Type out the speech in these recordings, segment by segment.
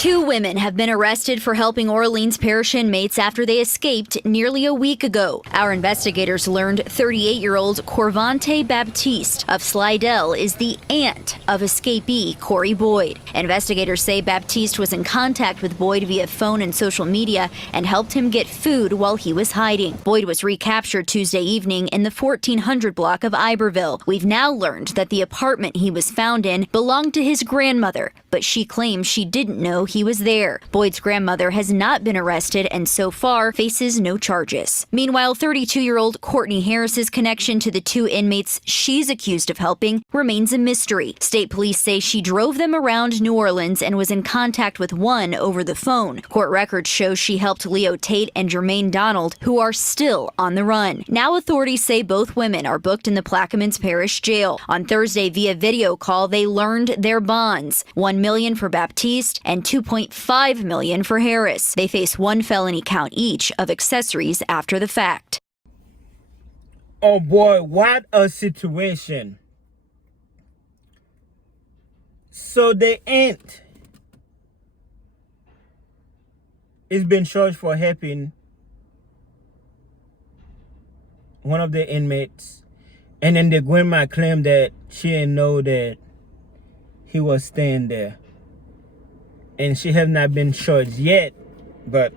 Two women have been arrested for helping Orleans Parish inmates after they escaped nearly a week ago. Our investigators learned 38-year-old Corvante Baptiste of Slidell is the aunt of escapee Corey Boyd. Investigators say Baptiste was in contact with Boyd via phone and social media and helped him get food while he was hiding. Boyd was recaptured Tuesday evening in the 1400 block of Iberville. We've now learned that the apartment he was found in belonged to his grandmother, but she claims she didn't know he was there. Boyd's grandmother has not been arrested and so far faces no charges. Meanwhile, 32-year-old Courtney Harris's connection to the two inmates she's accused of helping remains a mystery. State police say she drove them around New Orleans and was in contact with one over the phone. Court records show she helped Leo Tate and Jermaine Donald, who are still on the run. Now authorities say both women are booked in the Plaquemines Parish Jail. On Thursday, via video call, they learned their bonds: $1 million for Baptiste and $2.5 million for Harris. They face one felony count each of accessories after the fact. Oh boy, what a situation. So the aunt is being charged for helping one of the inmates, and then the grandma claimed that she didn't know that he was staying there. And she has not been charged yet, but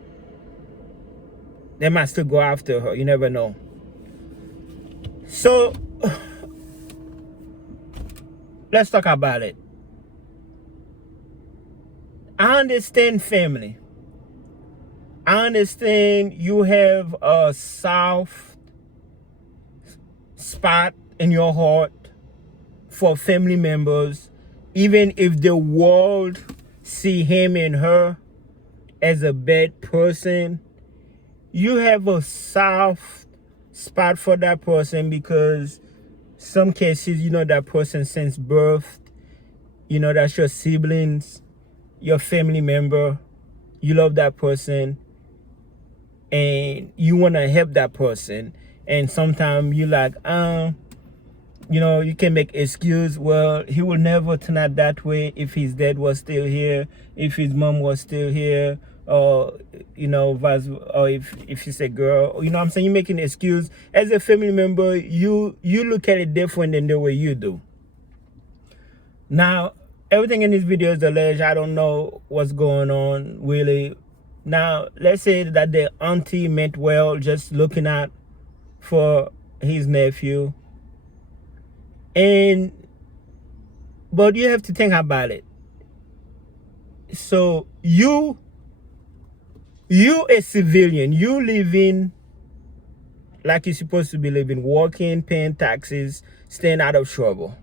they might still go after her. You never know. So, let's talk about it. I understand family. I understand you have a soft spot in your heart for family members, even if the world see him and her as a bad person. You have a soft spot for that person because some cases, you know, that person since birth, you know, that's your siblings, your family member. You love that person and you want to help that person. And sometimes you like, you know, you can make excuse. Well, he will never turn out that way if his dad was still here, if his mom was still here, or, you know, or if she's a girl, you know what I'm saying? You're making an excuse. As a family member, you look at it different than the way you do. Now, everything in this video is alleged. I don't know what's going on, really. Now, let's say that the auntie meant well, just looking out for his nephew. But you have to think about it. So you a civilian, you living like you're supposed to be living, working, paying taxes, staying out of trouble.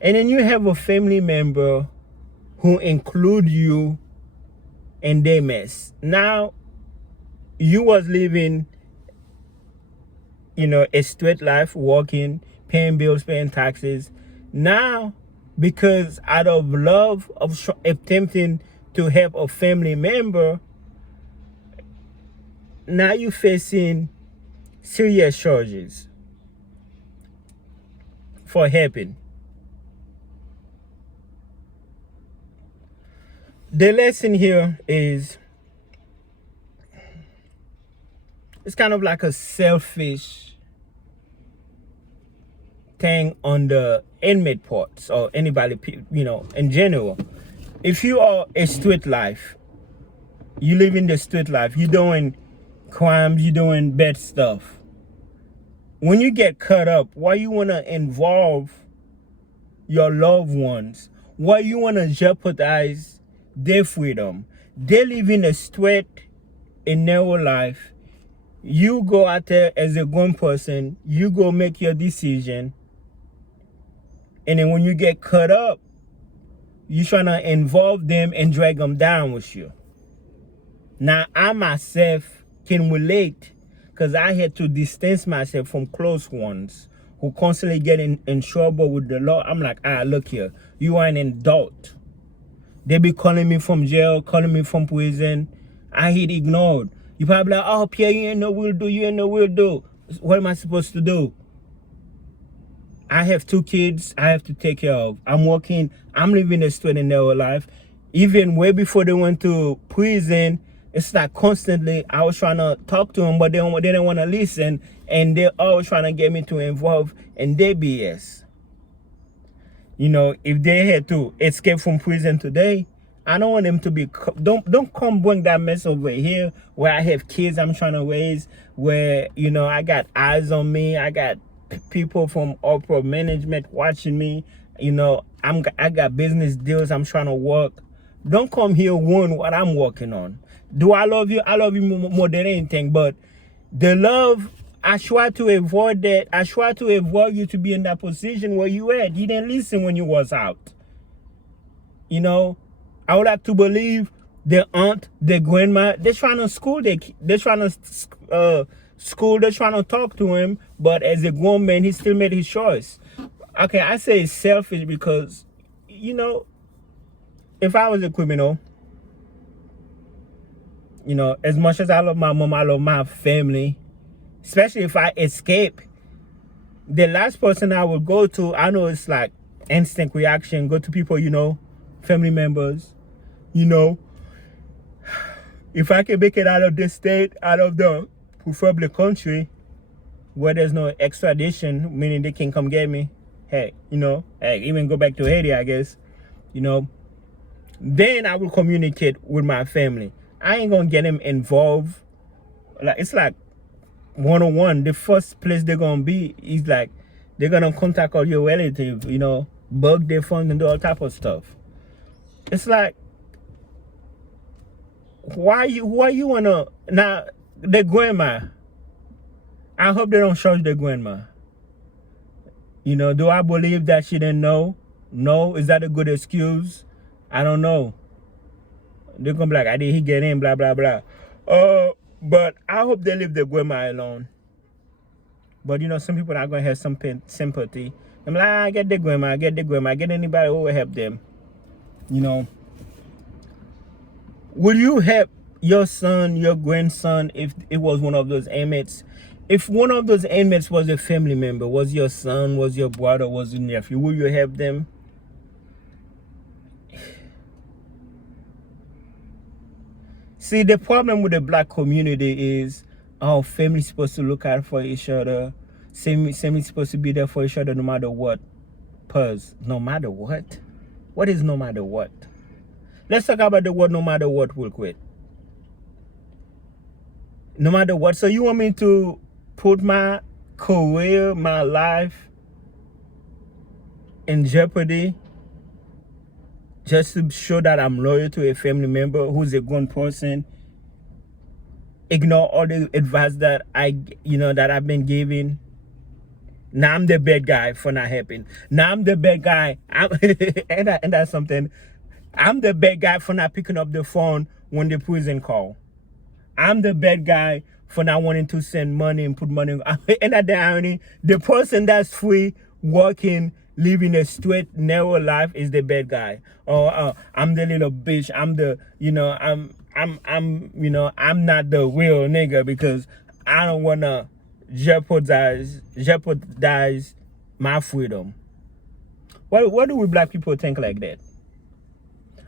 And then you have a family member who include you in their mess. Now, you was living, you know, a straight life, working, paying bills, paying taxes. Now, because out of love of attempting to help a family member, now you're facing serious charges for helping. The lesson here is it's kind of like a selfish thing on the inmate parts or anybody, you know, in general. If you are a street life, you live in the street life, you're doing crimes, you're doing bad stuff. When you get caught up, why you want to involve your loved ones? Why you want to jeopardize their freedom? They live in a straight and narrow life. You go out there as a grown person, you go make your decision. And then when you get caught up, you're trying to involve them and drag them down with you. Now, I myself can relate because I had to distance myself from close ones who constantly get in trouble with the law. I'm like, look here, you are an adult. They be calling me from jail, calling me from prison. I hit ignored. You probably like, oh, Pierre, you ain't no will do, you ain't no will do. What am I supposed to do? I have 2 kids I have to take care of. I'm working, I'm living a straight and narrow life. Even way before they went to prison, it's like constantly I was trying to talk to them, but they didn't want to listen, and they're always trying to get me to involve in their BS. You know, if they had to escape from prison today, I don't want them to be, don't come bring that mess over here where I have kids I'm trying to raise, where, you know, I got eyes on me, I got people from upper management watching me, you know, I got business deals I'm trying to work. Don't come here ruin what I'm working on. Do I love you? I love you more than anything, but the love, I try to avoid that. I try to avoid you to be in that position where you at. You didn't listen when you was out. You know, I would like to believe their aunt, their grandma, they're trying to school, they're trying to school, they're trying to talk to him, but as a grown man, he still made his choice. Okay, I say it's selfish because, you know, if I was a criminal, you know, as much as I love my mom, I love my family, especially if I escape, the last person I would go to, I know it's like instinct reaction, go to people, you know, family members, you know. If I can make it out of this state, out of the preferably country where there's no extradition, meaning they can come get me, hey, you know, hey, even go back to Haiti, I guess, you know, then I will communicate with my family. I ain't gonna get them involved. Like, it's like one-on-one. The first place they're gonna be is like they're gonna contact all your relatives, you know, bug their phones and do all type of stuff. It's like, why you wanna, now the grandma, I hope they don't charge the grandma. You know, do I believe that she didn't know? No. Is that a good excuse? I don't know. They're gonna be like, I did he get in, blah blah blah. But I hope they leave the grandma alone. But you know, some people are gonna have some sympathy. I'm like, I get the grandma, get anybody who will help them. You know, will you help your son, your grandson, if it was one of those inmates? If one of those inmates was a family member, was your son, was your brother, was your nephew, will you help them? See, the problem with the black community is our family's supposed to look out for each other. Family's supposed to be there for each other no matter what. Pause. No matter what? What is no matter what? Let's talk about the word no matter what real quick. No matter what. So you want me to put my career, my life in jeopardy just to show that I'm loyal to a family member who's a grown person, ignore all the advice that that I've been given? Now I'm the bad guy for not helping. Now I'm the bad guy. And that's something. I'm the bad guy for not picking up the phone when the prison call. I'm the bad guy for not wanting to send money and put money. And at the irony, the person that's free, working, living a straight, narrow life is the bad guy. Or I'm the little bitch. I'm the, I'm not the real nigga because I don't wanna jeopardize my freedom. What do we black people think like that?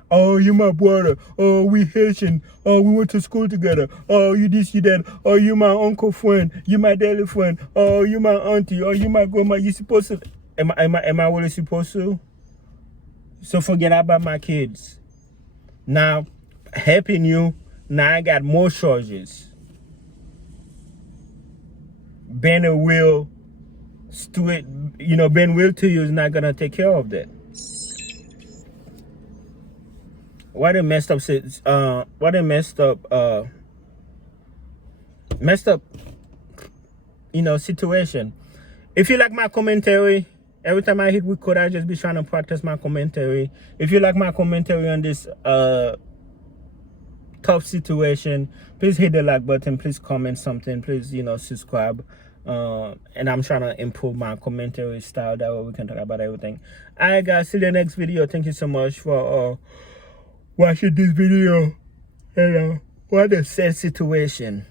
Oh, you my brother. Oh, we Haitian. Oh, we went to school together. Oh, you this, you that. Oh, you my uncle friend. You my daily friend. Oh, you my auntie. Oh, you my grandma. You supposed to? Am I really supposed to? So forget about my kids. Now, helping you. Now I got more charges. Being a real steward, being real to you is not gonna take care of that. What a messed up situation. If you like my commentary, every time I hit record, I just be trying to practice my commentary. If you like my commentary on this tough situation, please hit the like button, please comment something, please subscribe. And I'm trying to improve my commentary style, that way we can talk about everything. Alright guys, see you in the next video. Thank you so much for watching this video. And what a sad situation.